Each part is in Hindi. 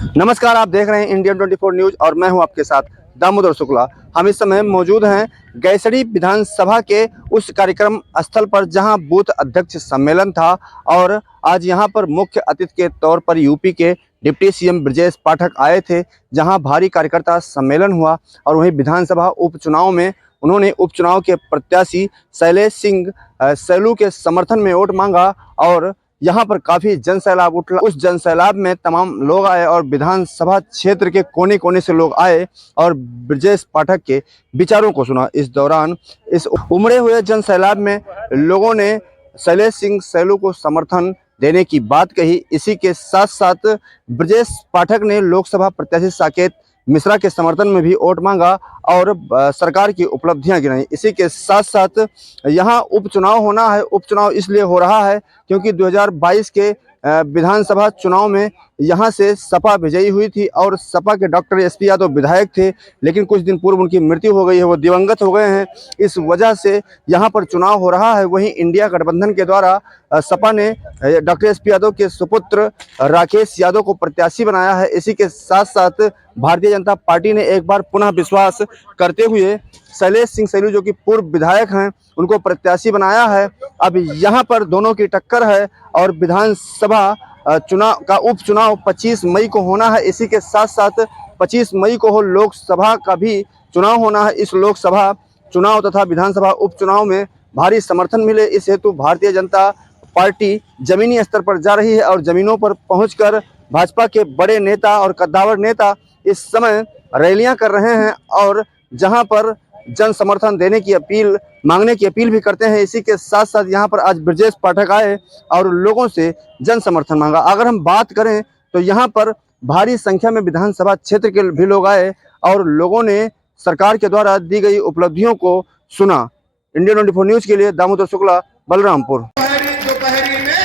नमस्कार, आप देख रहे हैं इंडियन 24 न्यूज और मैं हूं आपके साथ दामोदर शुक्ला। हम इस समय मौजूद हैं गैसड़ी विधानसभा के उस कार्यक्रम स्थल पर जहां बूथ अध्यक्ष सम्मेलन था और आज यहां पर मुख्य अतिथि के तौर पर यूपी के डिप्टी सीएम ब्रजेश पाठक आए थे, जहां भारी कार्यकर्ता सम्मेलन हुआ और वहीं विधानसभा उपचुनाव में उन्होंने उपचुनाव के प्रत्याशी शैलेश सिंह सैलू के समर्थन में वोट मांगा और यहाँ पर काफी जन सैलाब उठा। उस जन सैलाब में तमाम लोग आए और विधानसभा क्षेत्र के कोने कोने से लोग आए और ब्रजेश पाठक के विचारों को सुना। इस दौरान इस उमड़े हुए जन सैलाब में लोगों ने शैलेश सिंह सैलू को समर्थन देने की बात कही। इसी के साथ साथ ब्रजेश पाठक ने लोकसभा प्रत्याशी साकेत मिश्रा के समर्थन में भी वोट मांगा और सरकार की उपलब्धियां गिनाई। इसी के साथ साथ यहाँ उपचुनाव होना है। उपचुनाव इसलिए हो रहा है क्योंकि 2022 के विधानसभा चुनाव में यहाँ से सपा विजयी हुई थी और सपा के डॉक्टर एसपी यादव विधायक थे, लेकिन कुछ दिन पूर्व उनकी मृत्यु हो गई है, वो दिवंगत हो गए हैं। इस वजह से यहाँ पर चुनाव हो रहा है। वहीं इंडिया गठबंधन के द्वारा सपा ने डॉक्टर एसपी यादव के सुपुत्र राकेश यादव को प्रत्याशी बनाया है। इसी के साथ साथ भारतीय जनता पार्टी ने एक बार पुनः विश्वास करते हुए शैलेश सिंह सैलू जो कि पूर्व विधायक हैं उनको प्रत्याशी बनाया है। अब यहाँ पर दोनों की टक्कर है और विधानसभा चुनाव का उपचुनाव 25 मई को होना है। इसी के साथ साथ 25 मई को लोकसभा का भी चुनाव होना है। इस लोकसभा चुनाव तथा विधानसभा उपचुनाव में भारी समर्थन मिले, इस हेतु भारतीय जनता पार्टी जमीनी स्तर पर जा रही है और जमीनों पर पहुंचकर भाजपा के बड़े नेता और कद्दावर नेता इस समय रैलियां कर रहे हैं और जहां पर जन समर्थन देने की अपील, मांगने की अपील भी करते हैं। इसी के साथ साथ यहां पर आज ब्रजेश पाठक आए और लोगों से जन समर्थन मांगा। अगर हम बात करें तो यहां पर भारी संख्या में विधानसभा क्षेत्र के भी लोग आए और लोगों ने सरकार के द्वारा दी गई उपलब्धियों को सुना। इंडियन 24 न्यूज के लिए दामोदर शुक्ला, बलरामपुर। दोपहरी में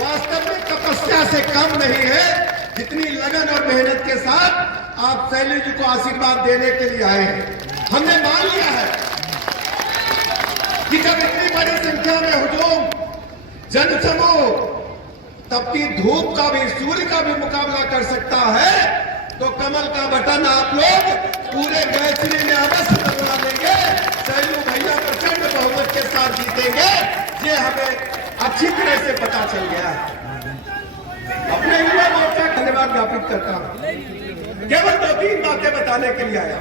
वास्तव में तपस्या से कम नहीं है, जितनी लगन और मेहनत के साथ आप शैलेश जी को आशीर्वाद देने के लिए आए हैं। हमने मान लिया है कि जब इतनी बड़ी संख्या में हुजूम जनसमूह तपती धूप का भी, सूर्य का भी मुकाबला कर सकता है, तो कमल का बटन आप लोग पूरे गैसड़ी में अवश्य दबा देंगे। सैलू भैया प्रचंड बहुमत के साथ जीतेंगे, ये हमें अच्छी तरह से पता चल गया है। अपने युवा मोर्चा का धन्यवाद ज्ञापित करता हूं। केवल 2-3 बातें बताने के लिए आया।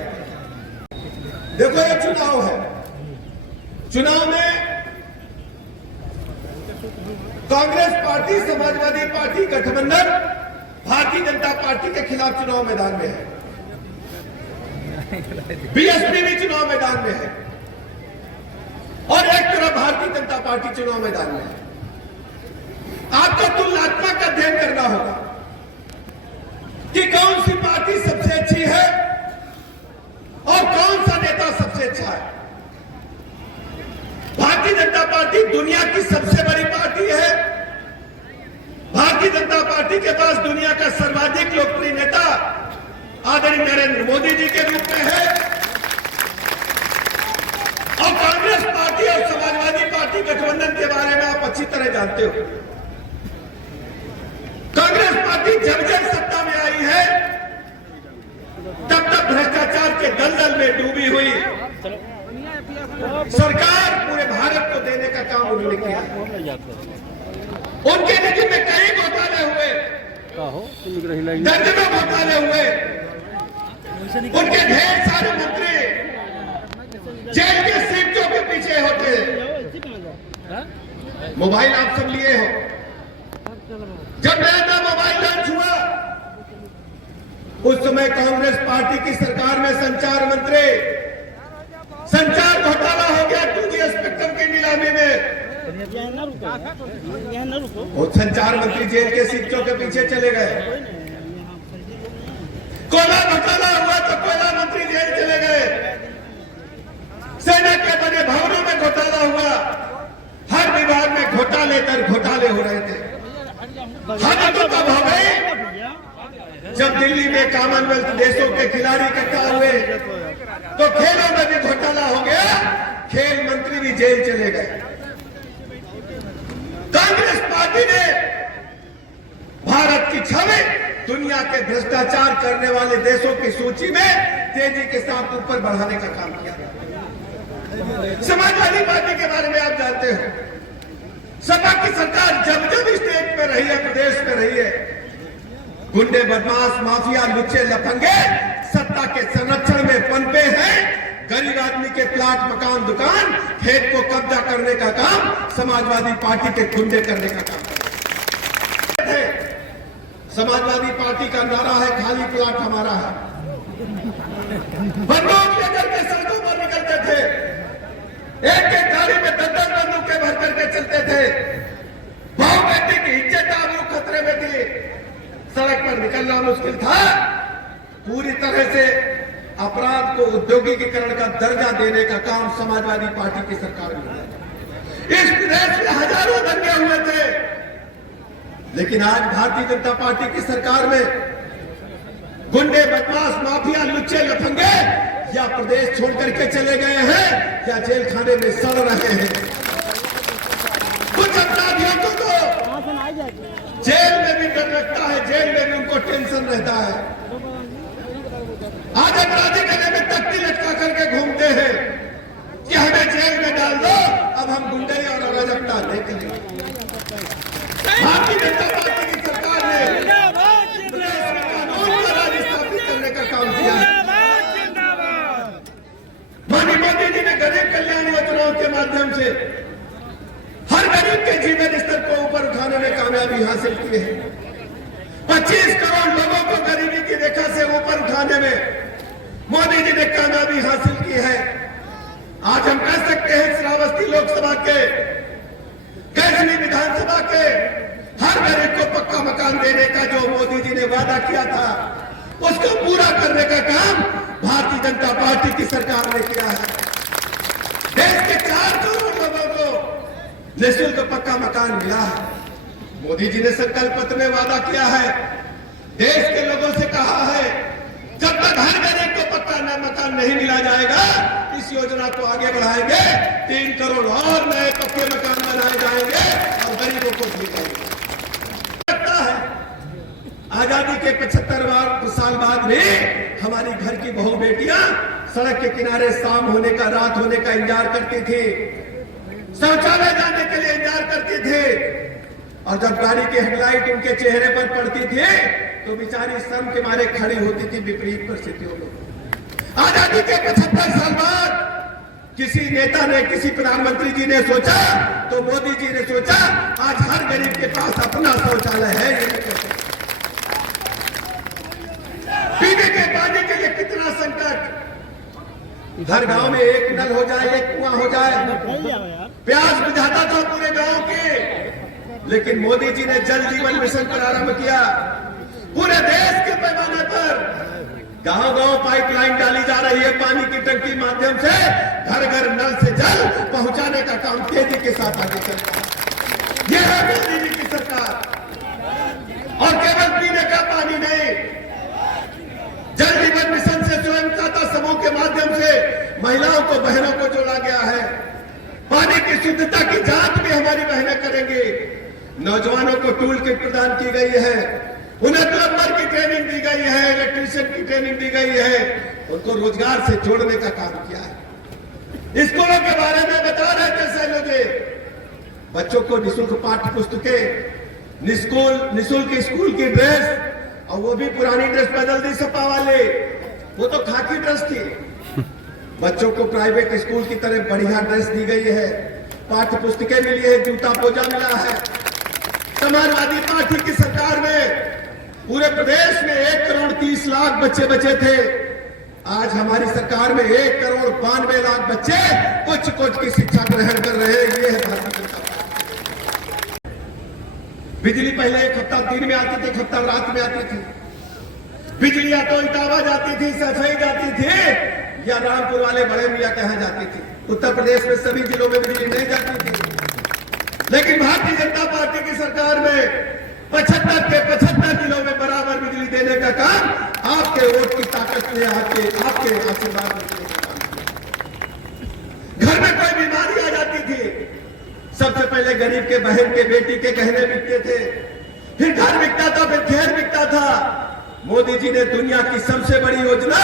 देखो, ये चुनाव है। चुनाव में कांग्रेस पार्टी, समाजवादी पार्टी गठबंधन भारतीय जनता पार्टी के खिलाफ चुनाव मैदान में है। बीएसपी भी चुनाव मैदान में है और एक तरफ भारतीय जनता पार्टी चुनाव मैदान में है। आपको तुलनात्मक अध्ययन करना होगा कि कौन सी पार्टी सबसे अच्छी है और कौन सा नेता सबसे अच्छा है। भारतीय जनता पार्टी दुनिया की सबसे बड़ी पार्टी है। भारतीय जनता पार्टी के पास दुनिया का सर्वाधिक लोकप्रिय नेता आदरणीय नरेंद्र मोदी जी के रूप में है और कांग्रेस पार्टी और समाजवादी पार्टी गठबंधन के बारे में आप अच्छी तरह जानते हो। कांग्रेस पार्टी जब जब सत्ता में आई है तब तक भ्रष्टाचार के दलदल में डूबी हुई सरकार पूरे भारत को देने का काम उन्होंने किया। उनके निधि में कई घोटाले हुए, दर्जनों घोटाले हुए। उनके ढेर सारे मंत्री जेल के सीटों के पीछे होते। मोबाइल आप सब लिए हो। जब नया मोबाइल लॉन्च हुआ उस समय कांग्रेस पार्टी की सरकार में संचार घोटाला हो गया 2G स्पेक्ट्रम की नीलामी में। और संचार मंत्री जेल के सीटों के पीछे चले गए। कोयला घोटाला हुआ तो कोयला मंत्री जेल चले गए। सेना के बने भवनों में घोटाला हुआ। हर विभाग में घोटाले दर घोटाले हो रहे थे। हद तो तब हो गई जब दिल्ली में कॉमनवेल्थ देशों के खिलाड़ी इकट्ठा हुए तो खेलों में भी घोटाला हो गया। खेल मंत्री भी जेल चले गए। कांग्रेस पार्टी ने भारत की छवि दुनिया के भ्रष्टाचार करने वाले देशों की सूची में तेजी के साथ ऊपर बढ़ाने का काम किया। समाजवादी पार्टी के बारे में आप जानते हो, सपा की सरकार जब जब स्टेट पे रही है, प्रदेश में रही है, गुंडे, बदमाश, माफिया, लुच्चे, लफंगे सत्ता के संरक्षण में पनपे हैं। गरीब आदमी के प्लाट, मकान, दुकान, खेत को कब्जा करने का काम समाजवादी पार्टी के गुंडे करने का काम थे। समाजवादी पार्टी का नारा है खाली प्लाट हमारा है। बंदूक लेकर के सड़कों पर निकलते थे, एक एक गाड़ी में 10-10 बंदूकें भर करके चलते थे। बहु बेटी की इज्जत आबरू खतरे में थी, सड़क पर निकलना मुश्किल था। पूरी तरह से अपराध को औद्योगिकीकरण का दर्जा देने का काम समाजवादी पार्टी की सरकार में किया। इस प्रदेश में हजारों दंगे हुए थे, लेकिन आज भारतीय जनता पार्टी की सरकार में गुंडे, बदमाश, माफिया, लुच्चे, लफंगे या प्रदेश छोड़ करके चले गए हैं या जेल खाने में सड़ रहे हैं। कुछ अपराधियों को तो जेल में भी डर लगता है, जेल में भी उनको टेंशन रहता है। आज अपराधी गले में तख्ती लटका करके घूमते हैं कि हमें जेल में डाल दो, अब हम गुंडे और अराजकता देख लेंगे। भारतीय जनता पार्टी की सरकार ने प्रदेश में कानून का राज स्थापित करने का काम किया है। माननीय मोदी जी ने गरीब कल्याण योजनाओं के माध्यम से हर गरीब के जीवन स्तर को ऊपर उठाने में कामयाबी हासिल की है। 25 करोड़ लोगों को गरीबी की रेखा से ऊपर उठाने में मोदी जी ने कामयाबी हासिल की है। आज हम कह सकते हैं श्रावस्ती लोकसभा के, कैसरी विधानसभा के हर गरीब को पक्का मकान देने का जो मोदी जी ने वादा किया था, उसको पूरा करने का काम भारतीय जनता पार्टी की सरकार ने किया है। देश के 4 करोड़ लोगों को निःशुल्क पक्का मकान मिला है। मोदी जी ने संकल्प पत्र में वादा किया है, देश के लोगों से कहा है, जब तक हर गरीब को पक्का मकान नहीं मिला जाएगा, इस योजना को आगे बढ़ाएंगे। 3 करोड़ और नए पक्के मकान बनाए जाएंगे और गरीबों को मिलेंगे। लगता है आजादी के 75 साल बाद भी हमारी घर की बहू बेटियां सड़क के किनारे शाम होने का, रात होने का इंतजार करती थी, शौचालय जाने के लिए इंतजार करती थी, और जब गाड़ी की हेडलाइट उनके चेहरे पर पड़ती थी तो बेचारी शर्म के मारे खड़ी होती थी विपरीत परिस्थितियों में। आजादी के 75 साल बाद किसी नेता ने, किसी प्रधानमंत्री जी ने सोचा तो मोदी जी ने सोचा आज हर गरीब के पास अपना शौचालय है। पीने के पानी के लिए कितना संकट, हर गांव में एक नल हो जाए, एक कुआं हो जाए, प्यास बुझाता था पूरे गांव के। लेकिन मोदी जी ने जल जीवन मिशन प्रारंभ किया। पूरे देश के पैमाने पर गांव गांव पाइपलाइन डाली जा रही है, पानी की टंकी माध्यम से घर घर नल से जल पहुंचाने का काम तेजी के साथ आगे चल रहा है। यह है मोदी जी की सरकार। और केवल पीने का पानी नहीं, जल जीवन मिशन से स्वयं सहायता समूह के माध्यम से महिलाओं को, बहनों को जोड़ा गया है। पानी की शुद्धता की जांच भी हमारी बहनें करेंगी। नौजवानों को टूल किट प्रदान की गई है, उन्हें प्लम्बर की ट्रेनिंग दी गई है, इलेक्ट्रीशियन की ट्रेनिंग दी गई है, उनको रोजगार से जोड़ने का काम किया है। स्कूलों के बारे में बता रहे थे सैलोजे, बच्चों को निःशुल्क पाठ्य पुस्तकें, निःशुल्क स्कूल की ड्रेस, और वो भी पुरानी ड्रेस बदल दी सपा वाले, वो तो खाकी ड्रेस थी। बच्चों को प्राइवेट स्कूल की तरह बढ़िया ड्रेस दी गई है, पाठ्य पुस्तकें मिली है, जूता मोजा मिला है। समाजवादी पार्टी की सरकार में पूरे प्रदेश में 1 करोड़ 30 लाख बच्चे बचे थे। आज हमारी सरकार में 1 करोड़ 92 लाख बच्चे कुछ की शिक्षा ग्रहण कर रहे हैं। ये है भारतीय जनता पार्टी। बिजली पहले 1 हफ्ता दिन में आती थी, 1 हफ्ता रात में आती थी। बिजली या तो इटावा जाती थी, सफाई जाती थी, या रामपुर वाले बड़े मियां के यहां जाती थी। उत्तर प्रदेश में सभी जिलों में बिजली नहीं जाती थी। लेकिन भारतीय जनता पार्टी की सरकार में 75 के 75 जिलों में बराबर बिजली देने का काम आपके वोट की ताकत से, आपके आशीर्वाद से घर में कोई बीमारी आ जाती थी, सबसे पहले गरीब के बहन के बेटी के गहने बिकते थे, फिर घर बिकता था, फिर घेर बिकता था। मोदी जी ने दुनिया की सबसे बड़ी योजना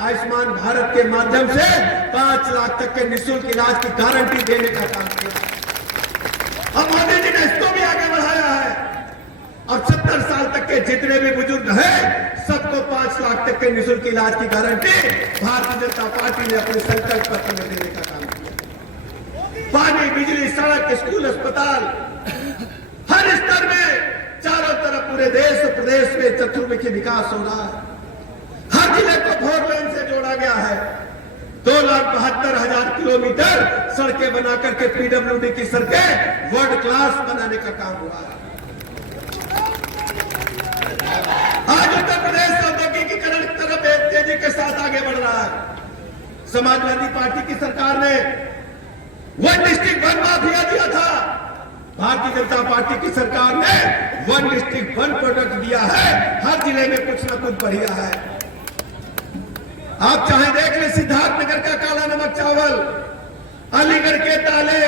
आयुष्मान भारत के माध्यम से 5 लाख तक के निःशुल्क इलाज की गारंटी देने का काम किया। अब मोदी जी ने इसको भी आगे बढ़ाया है और 70 साल तक के जितने भी बुजुर्ग हैं सबको 5 लाख तक के निःशुल्क इलाज की गारंटी भारतीय जनता पार्टी ने अपने संकल्प पत्र में देने का काम किया। पानी, बिजली, सड़क, स्कूल, अस्पताल हर स्तर में चारों तरफ पूरे देश और प्रदेश में चतुर्मुखी विकास हो रहा है। हर जिले को 4 लेन से जोड़ा गया है। 2,72,000 किलोमीटर सड़कें बना करके पीडब्ल्यूडी की सड़कें वर्ल्ड क्लास बनाने का काम हुआ है। आज उत्तर प्रदेश औद्योगिकीकरण की तरफ तेजी के साथ आगे बढ़ रहा है। समाजवादी पार्टी की सरकार ने 1 डिस्ट्रिक्ट 1 माफिया दिया था। भारतीय जनता पार्टी की सरकार ने 1 डिस्ट्रिक्ट 1 प्रोडक्ट दिया है। हर जिले में कुछ ना कुछ बढ़िया है। आप चाहे देख ले सिद्धार्थनगर का काला नमक चावल, अलीगढ़ के ताले,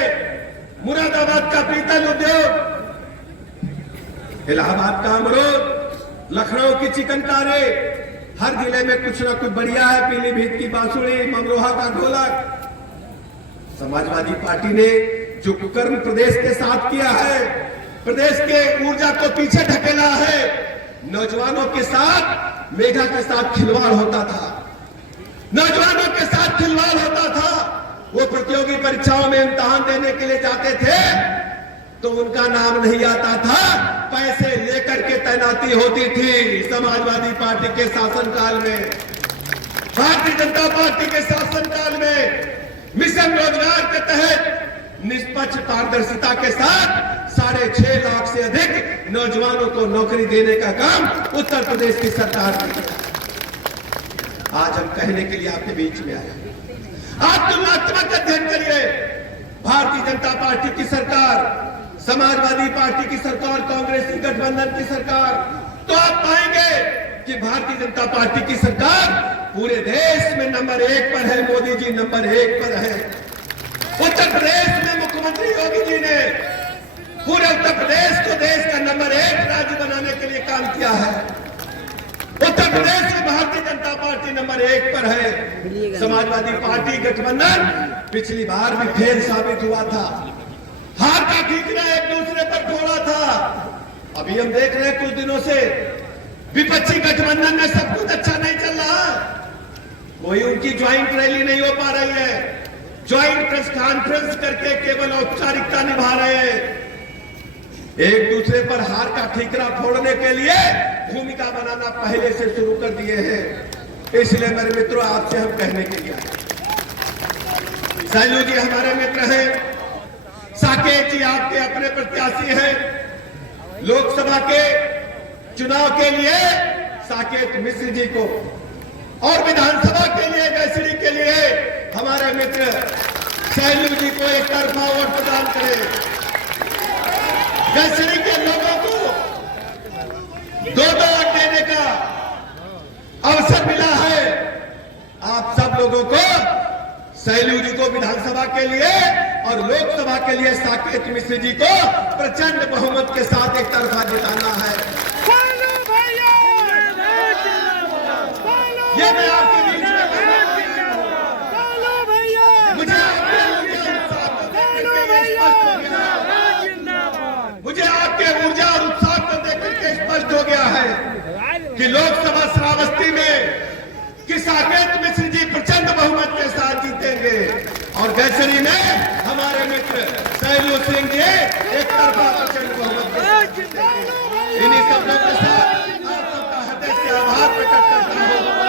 मुरादाबाद का पीतल उद्योग, इलाहाबाद का अमरूद, लखनऊ की चिकनकारी, हर जिले में कुछ ना कुछ बढ़िया है। पीलीभीत की बांसुरी, ममरोहा का ढोलक। समाजवादी पार्टी ने जो कुकर्म प्रदेश के साथ किया है, प्रदेश के ऊर्जा को पीछे ढकेला है। नौजवानों के साथ, मेघा के साथ खिलवाड़ होता था, नौजवानों के साथ खिलवाड़ होता था। वो प्रतियोगी परीक्षाओं में इम्तिहान देने के लिए जाते थे तो उनका नाम नहीं आता था, पैसे लेकर के तैनाती होती थी। समाजवादी पार्टी के शासनकाल में, भारतीय जनता पार्टी के शासनकाल में मिशन रोजगार के तहत निष्पक्ष पारदर्शिता के साथ 6.5 लाख से अधिक नौजवानों को नौकरी देने का काम उत्तर प्रदेश की सरकार ने किया। आज हम कहने के लिए आपके बीच में आए। आप तुलनात्मक अध्ययन करिए। भारतीय जनता पार्टी की सरकार, समाजवादी पार्टी की सरकार, कांग्रेस गठबंधन की सरकार, तो आप पाएंगे कि भारतीय जनता पार्टी की सरकार पूरे देश में नंबर 1 पर है। मोदी जी नंबर 1 पर है। उत्तर प्रदेश में मुख्यमंत्री योगी जी ने पूरे उत्तर प्रदेश को देश का नंबर 1 राज्य बनाने के लिए काम किया है। उत्तर प्रदेश में भारतीय जनता पार्टी नंबर 1 पर है। समाजवादी पार्टी गठबंधन पिछली बार भी फेल साबित हुआ था। हार का ठीकरा एक दूसरे पर फोड़ा था। अभी हम देख रहे हैं कुछ दिनों से विपक्षी गठबंधन में सब कुछ अच्छा नहीं चल रहा। कोई उनकी ज्वाइंट रैली नहीं हो पा रही है। ज्वाइंट प्रेस कॉन्फ्रेंस करके केवल औपचारिकता निभा रहे हैं। एक दूसरे पर हार का ठीकरा फोड़ने के लिए भूमिका बनाना पहले से शुरू कर दिए हैं। इसलिए मेरे मित्रों, आपसे हम कहने के लिए आए। सैलू जी हमारे मित्र हैं, साकेत जी आपके अपने प्रत्याशी हैं। लोकसभा के चुनाव के लिए साकेत मिश्र जी को और विधानसभा के लिए गैसड़ी के लिए हमारे मित्र सैलू जी को एक तरफा वोट प्रदान करें। गैसड़ी के लोगों को 2-2 वोट देने का अवसर मिला है। आप सब लोगों को सैलू जी को विधानसभा के लिए और लोकसभा के लिए साकेत मिश्र जी को प्रचंड बहुमत के साथ एक तरफा जिताना है। ये मैं आपके बीच में मुझे आपके ऊर्जा और उत्साह को देखकर के स्पष्ट हो गया है कि लोकसभा श्रावस्ती में कि साकेत मिश्र जी प्रचंड बहुमत के साथ जीतेंगे और गैसरी में हमारे मित्र सैलू सिंह जी एक तरफा प्रचंड बहुमत के साथ जीतेंगे। इन्हीं शब्दों के साथ आप सबका हृदय से आभार प्रकट करता हूँ।